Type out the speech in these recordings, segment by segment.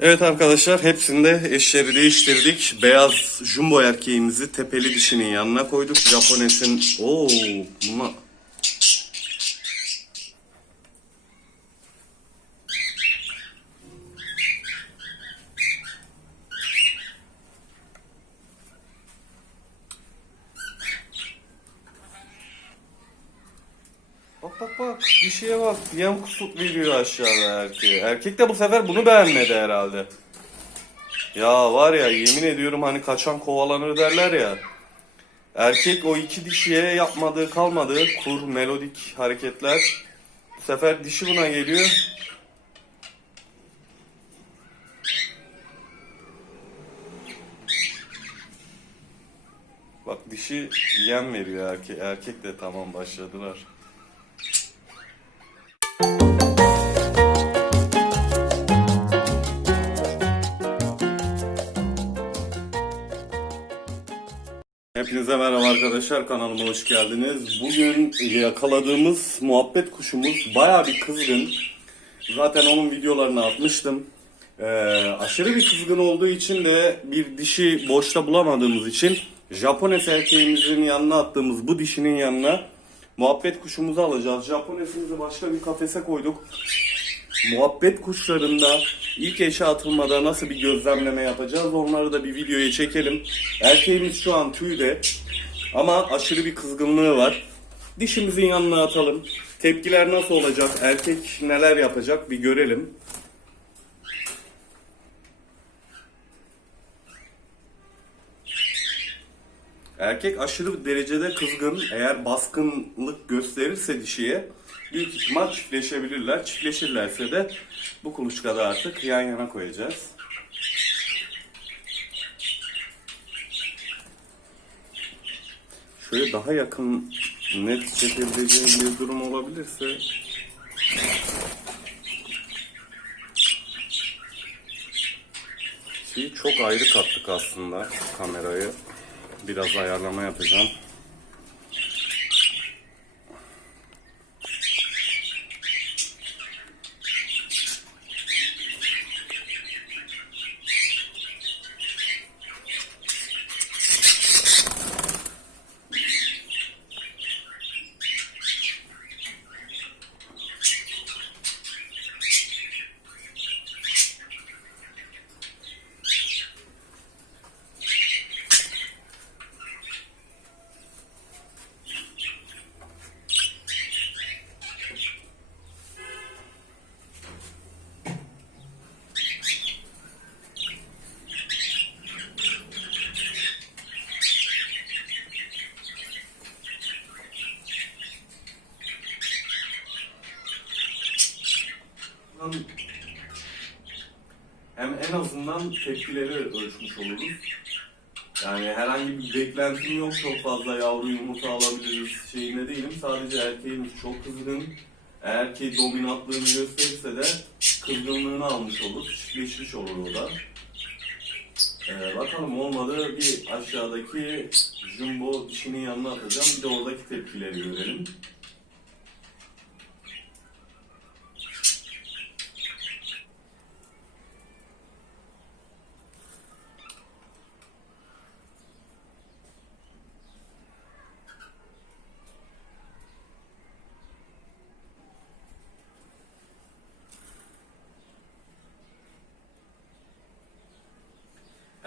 Evet arkadaşlar hepsinde eşleri değiştirdik. Beyaz jumbo erkeğimizi tepeli dişinin yanına koyduk. Japones'in ooo buna Bak bak dişiye bak yem kusut veriyor aşağıda erkeğe. Erkek de bu sefer bunu beğenmedi herhalde. Ya var ya yemin ediyorum hani kaçan kovalanır derler ya. Erkek o iki dişiye yapmadığı kalmadığı kur melodik hareketler. Bu sefer dişi buna geliyor. Bak dişi yem veriyor erkek. Erkek de tamam başladılar. Hepinize merhaba arkadaşlar kanalıma hoş geldiniz. Bugün yakaladığımız muhabbet kuşumuz baya bir kızgın. Zaten onun videolarını atmıştım. Ee, aşırı bir kızgın olduğu için de bir dişi boşta bulamadığımız için Japones erkeğimizin yanına attığımız bu dişinin yanına muhabbet kuşumuzu alacağız. Japonesimizi başka bir kafese koyduk. Muhabbet kuşlarında ilk eşe atılmada nasıl bir gözlemleme yapacağız onları da bir videoya çekelim. Erkeğimiz şu an tüyde ama aşırı bir kızgınlığı var. Dişimizin yanına atalım. Tepkiler nasıl olacak? Erkek neler yapacak bir görelim. Erkek aşırı derecede kızgın. Eğer baskınlık gösterirse dişiye büyük ihtimal çiftleşebilirler. Çiftleşirlerse de bu kuluçkada artık yan yana koyacağız. Şöyle daha yakın net çekebileceğim bir durum olabilirse Şeyi çok ayrı kattık aslında kamerayı. Biraz ayarlama yapacağım. hem en azından tepkileri ölçmüş oluruz. Yani herhangi bir beklentim yok çok fazla yavru yumurta alabiliriz şeyinde değilim. Sadece erkeğimiz çok kızgın. Eğer ki dominatlığını gösterirse de kızgınlığını almış olur. Çiftleşmiş olur o da. Ee, bakalım olmadı bir aşağıdaki jumbo dişinin yanına atacağım. Bir de oradaki tepkileri görelim.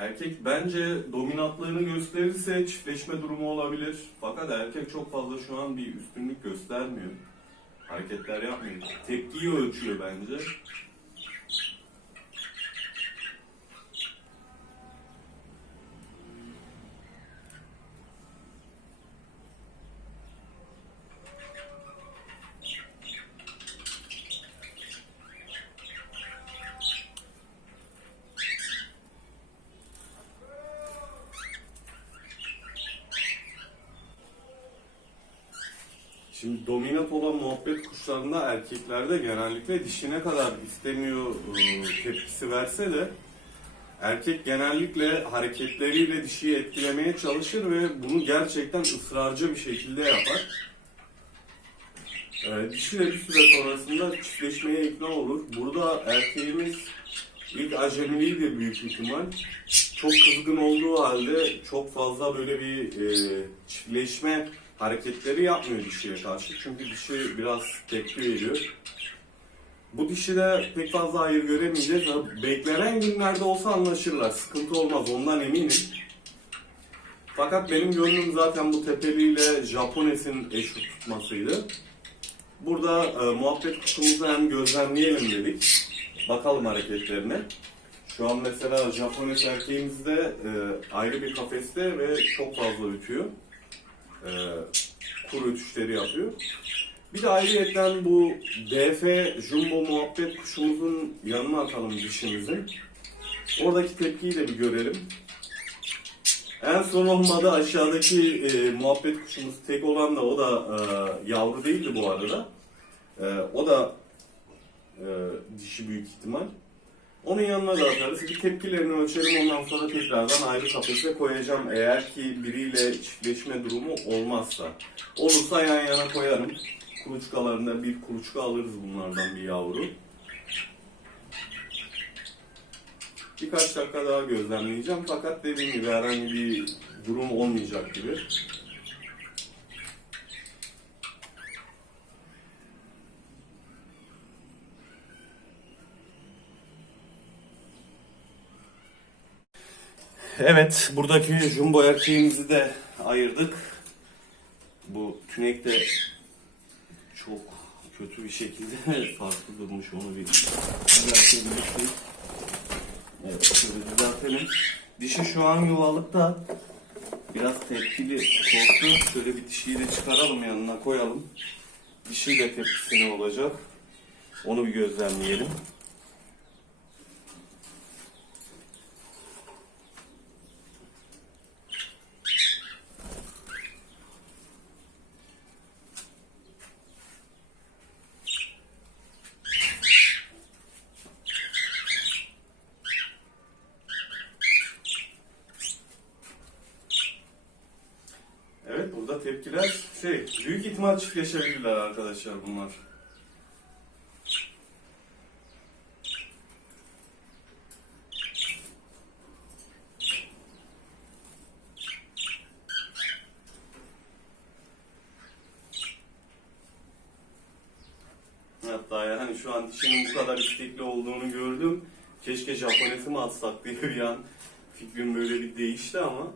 Erkek bence dominatlığını gösterirse çiftleşme durumu olabilir. Fakat erkek çok fazla şu an bir üstünlük göstermiyor. Hareketler yapmıyor. Tepkiyi ölçüyor bence. Şimdi dominant olan muhabbet kuşlarında erkeklerde genellikle dişi ne kadar istemiyor e, tepkisi verse de erkek genellikle hareketleriyle dişiyi etkilemeye çalışır ve bunu gerçekten ısrarcı bir şekilde yapar. E, dişi bir süre sonrasında çiftleşmeye ikna olur. Burada erkeğimiz İlk acemiliği büyük ihtimal. Çok kızgın olduğu halde çok fazla böyle bir e, çiftleşme hareketleri yapmıyor dişiye karşı. Çünkü dişi biraz tepki veriyor. Bu dişide pek fazla hayır göremeyeceğiz. Beklenen günlerde olsa anlaşırlar. Sıkıntı olmaz ondan eminim. Fakat benim gönlüm zaten bu tepeliyle Japones'in eşit tutmasıydı. Burada e, muhabbet kuşumuzu hem gözlemleyelim dedik. Bakalım hareketlerine. Şu an mesela Japones erkeğimizde e, ayrı bir kafeste ve çok fazla ütüyor. E, kuru ütüşleri yapıyor. Bir de ayrıyetten bu DF Jumbo muhabbet kuşumuzun yanına atalım dişimizin. Oradaki tepkiyi de bir görelim. En son olmadı aşağıdaki e, muhabbet kuşumuz tek olan da o da e, yavru değildi bu arada. E, o da e, dişi büyük ihtimal. Onun yanına da atarız. Bir tepkilerini ölçelim ondan sonra tekrardan ayrı kafese koyacağım. Eğer ki biriyle çiftleşme durumu olmazsa. Olursa yan yana koyarım. Kuluçkalarında bir kuluçka alırız bunlardan bir yavru. Birkaç dakika daha gözlemleyeceğim fakat dediğim gibi herhangi bir durum olmayacak gibi. Evet, buradaki jumbo erkeğimizi de ayırdık. Bu tünek de çok kötü bir şekilde farklı durmuş onu bir düzeltebilirsek. Evet, şöyle düzeltelim. Dişi şu an yuvalıkta. Biraz tepkili korktu. Şöyle bir dişiyi de çıkaralım yanına koyalım. Dişi de tepkisi ne olacak? Onu bir gözlemleyelim. Tepkiler şey büyük ihtimal çiftleşebilirler arkadaşlar bunlar. Hatta yani şu an dişinin bu kadar istekli olduğunu gördüm. Keşke Japones'i mi atsak diye bir an fikrim böyle bir değişti ama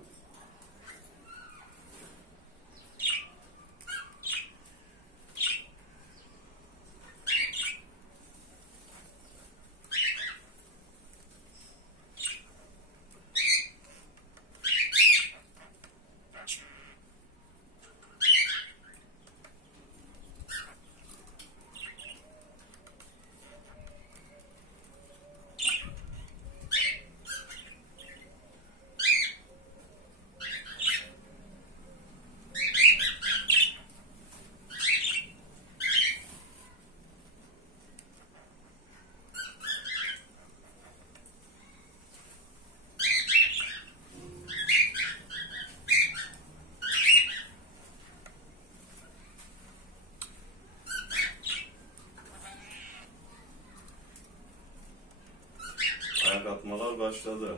Ayak atmalar başladı.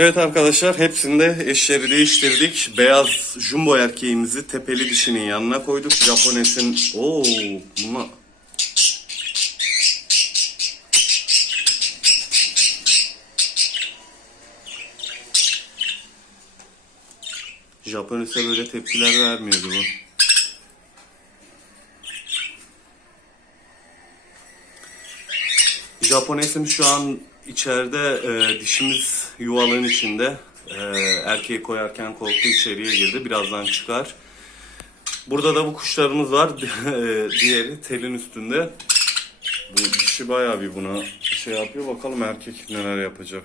Evet arkadaşlar hepsinde eşleri değiştirdik. Beyaz jumbo erkeğimizi tepeli dişinin yanına koyduk. Japones'in ooo buna Japones'e böyle tepkiler vermiyordu bu. Japonesim şu an içeride e, dişimiz yuvalığın içinde. E, erkeği koyarken korktu içeriye girdi. Birazdan çıkar. Burada da bu kuşlarımız var. E, Diğeri telin üstünde. Bu dişi bayağı bir buna şey yapıyor. Bakalım erkek neler yapacak.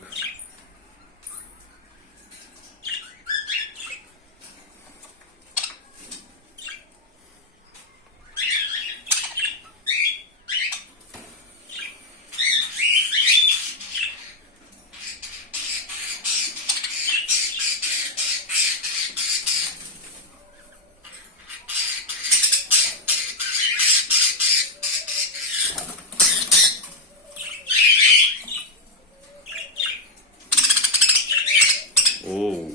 Oo.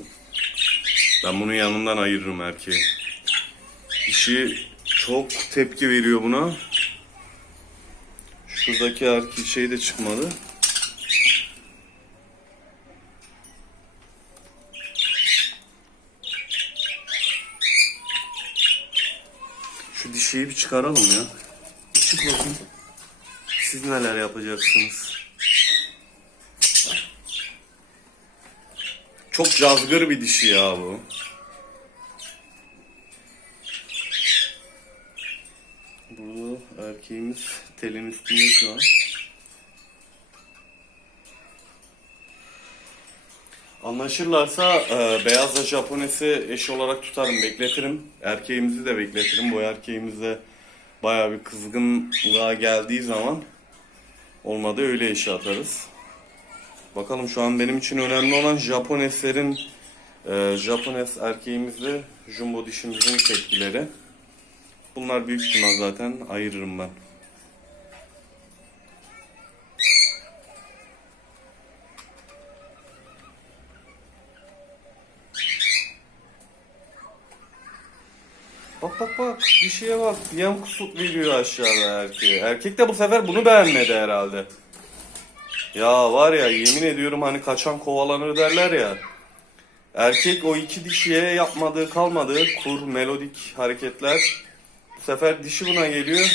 Yanından ayırırım erkeği. Dişi çok tepki veriyor buna. Şuradaki erkeği şey de çıkmadı. Şu dişiyi bir çıkaralım ya. Çık bakayım. Siz neler yapacaksınız? Çok cazgır bir dişi ya bu. Erkeğimiz telin üstünde şu an. Anlaşırlarsa e, beyazla Japonesi eş olarak tutarım, bekletirim. Erkeğimizi de bekletirim. Bu erkeğimiz de bayağı bir kızgınlığa geldiği zaman olmadı öyle eşe atarız. Bakalım şu an benim için önemli olan Japoneslerin e, Japones erkeğimizle jumbo dişimizin tepkileri. Bunlar büyük ihtimal zaten ayırırım ben. Bak bak dişiye bak yem kusuk veriyor aşağıda erkeğe. Erkek de bu sefer bunu beğenmedi herhalde. Ya var ya yemin ediyorum hani kaçan kovalanır derler ya. Erkek o iki dişiye yapmadığı kalmadığı kur melodik hareketler. Bu sefer dişi buna geliyor.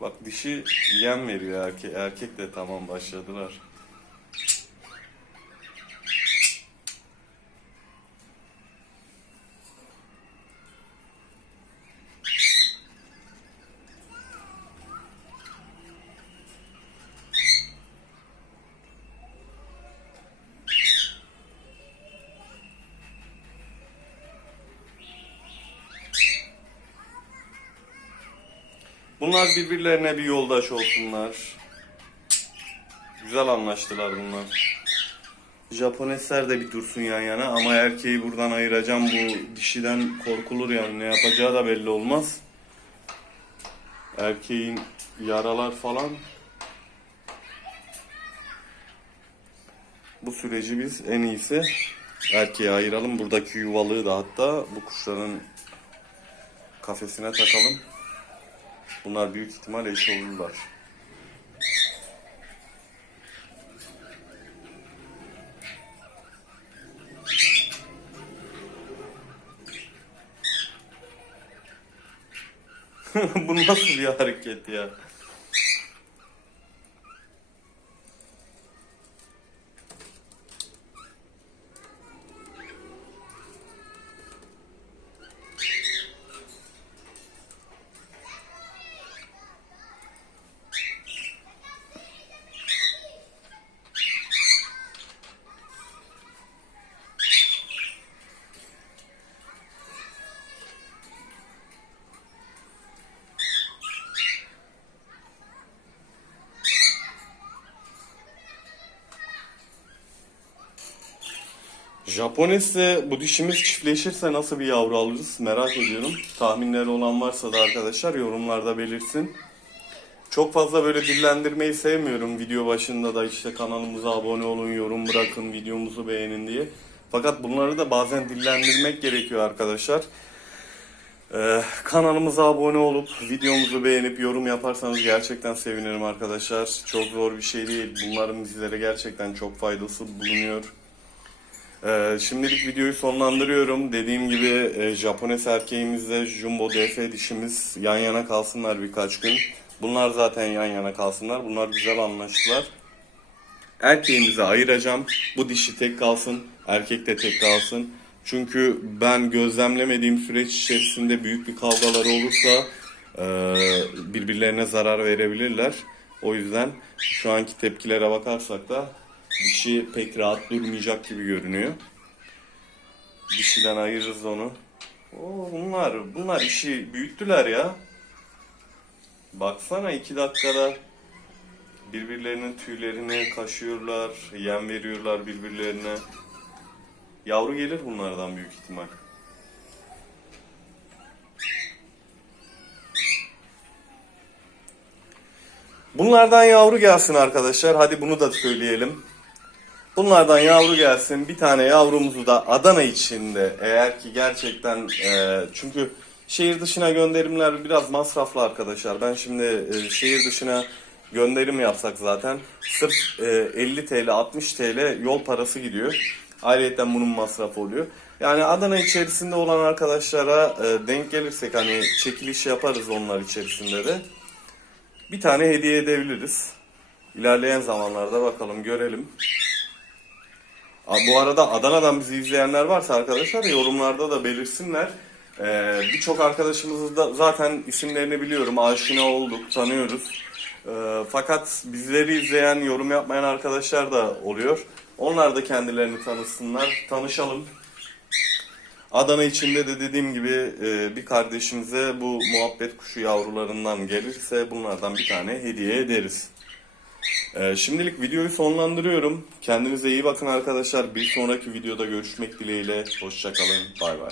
Bak dişi yem veriyor erkek. Erkek de tamam başladılar. Bunlar birbirlerine bir yoldaş olsunlar. Güzel anlaştılar bunlar. Japonesler de bir dursun yan yana ama erkeği buradan ayıracağım bu dişiden korkulur yani ne yapacağı da belli olmaz. Erkeğin yaralar falan. Bu süreci biz en iyisi erkeğe ayıralım. Buradaki yuvalığı da hatta bu kuşların kafesine takalım. Bunlar büyük ihtimal eş olurlar. Bu nasıl bir hareket ya? Japones'le bu dişimiz çiftleşirse nasıl bir yavru alırız merak ediyorum. Tahminleri olan varsa da arkadaşlar yorumlarda belirsin. Çok fazla böyle dillendirmeyi sevmiyorum. Video başında da işte kanalımıza abone olun, yorum bırakın, videomuzu beğenin diye. Fakat bunları da bazen dillendirmek gerekiyor arkadaşlar. Ee, kanalımıza abone olup videomuzu beğenip yorum yaparsanız gerçekten sevinirim arkadaşlar. Çok zor bir şey değil. Bunların bizlere gerçekten çok faydası bulunuyor. Ee, şimdilik videoyu sonlandırıyorum. Dediğim gibi e, Japones erkeğimizle Jumbo DF dişimiz yan yana kalsınlar birkaç gün. Bunlar zaten yan yana kalsınlar. Bunlar güzel anlaştılar. Erkeğimizi ayıracağım. Bu dişi tek kalsın. Erkek de tek kalsın. Çünkü ben gözlemlemediğim süreç içerisinde büyük bir kavgaları olursa e, birbirlerine zarar verebilirler. O yüzden şu anki tepkilere bakarsak da dişi pek rahat durmayacak gibi görünüyor. Dişiden ayırırız onu. Oo, bunlar bunlar işi büyüttüler ya. Baksana iki dakikada birbirlerinin tüylerini kaşıyorlar, yem veriyorlar birbirlerine. Yavru gelir bunlardan büyük ihtimal. Bunlardan yavru gelsin arkadaşlar. Hadi bunu da söyleyelim. Bunlardan yavru gelsin. Bir tane yavrumuzu da Adana içinde eğer ki gerçekten e, çünkü şehir dışına gönderimler biraz masraflı arkadaşlar. Ben şimdi e, şehir dışına gönderim yapsak zaten sırf e, 50 TL 60 TL yol parası gidiyor. Ayrıca bunun masrafı oluyor. Yani Adana içerisinde olan arkadaşlara e, denk gelirsek hani çekiliş yaparız onlar içerisinde de. Bir tane hediye edebiliriz. İlerleyen zamanlarda bakalım görelim. Bu arada Adana'dan bizi izleyenler varsa arkadaşlar yorumlarda da belirsinler. Ee, Birçok arkadaşımızı da zaten isimlerini biliyorum, aşina olduk, tanıyoruz. Ee, fakat bizleri izleyen, yorum yapmayan arkadaşlar da oluyor. Onlar da kendilerini tanısınlar, tanışalım. Adana içinde de dediğim gibi e, bir kardeşimize bu muhabbet kuşu yavrularından gelirse bunlardan bir tane hediye ederiz. Ee, şimdilik videoyu sonlandırıyorum. Kendinize iyi bakın arkadaşlar. Bir sonraki videoda görüşmek dileğiyle. Hoşçakalın. Bay bay.